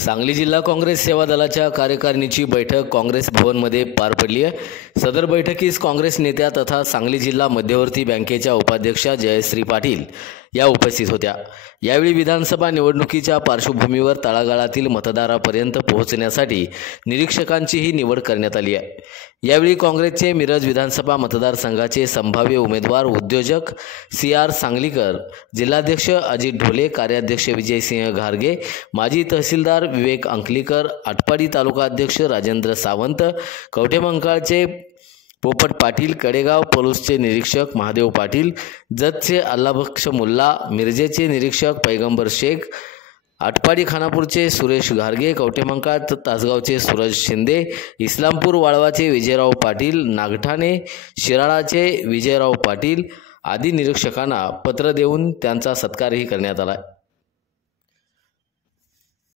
सांगली जिल्हा काँग्रेस सेवा दलाच्या कार्यकारिणीची बैठक काँग्रेस भवनमध्ये पार पडली आहे। सदर बैठकीस काँग्रेस नेत्या तथा सांगली जिल्हा मध्यवर्ती बँकेच्या उपाध्यक्षा जयश्री पाटील या उपस्थित होत्या। यावेळी विधानसभा निवडणुकीच्या पार्श्वभूमीवर तळागाळातील मतदारापर्यंत पोहोचण्यासाठी निरीक्षकांचीही निवड करण्यात आली आहे। यावेळी काँग्रेसचे मिरज विधानसभा मतदारसंघाचे संभाव्य उमेदवार उद्योजक CR सांगलीकर, जिल्हाध्यक्ष अजित ढोले, कार्याध्यक्ष विजयसिंह घारगे, माजी तहसीलदार विवेक अंकलीकर, आटपाडी तालुका अध्यक्ष राजेंद्र सावंत, कवठेमंकाळचे पोपट पाटील, कडेगाव पोलीसचे निरीक्षक महादेव पाटील, जतचे अल्लाबख्श मुल्ला, मिरजेचे निरीक्षक पैगंबर शेख, आटपाडी खानापूरचे सुरेश घारगे, कवठेमंकाळ तासगावचे सूरज शिंदे, इस्लामपूर वाळवाचे विजयराव पाटील, नागठाणे शिराळाचे विजयराव पाटील आदी निरीक्षकांना पत्र देऊन त्यांचा सत्कारही करण्यात आला।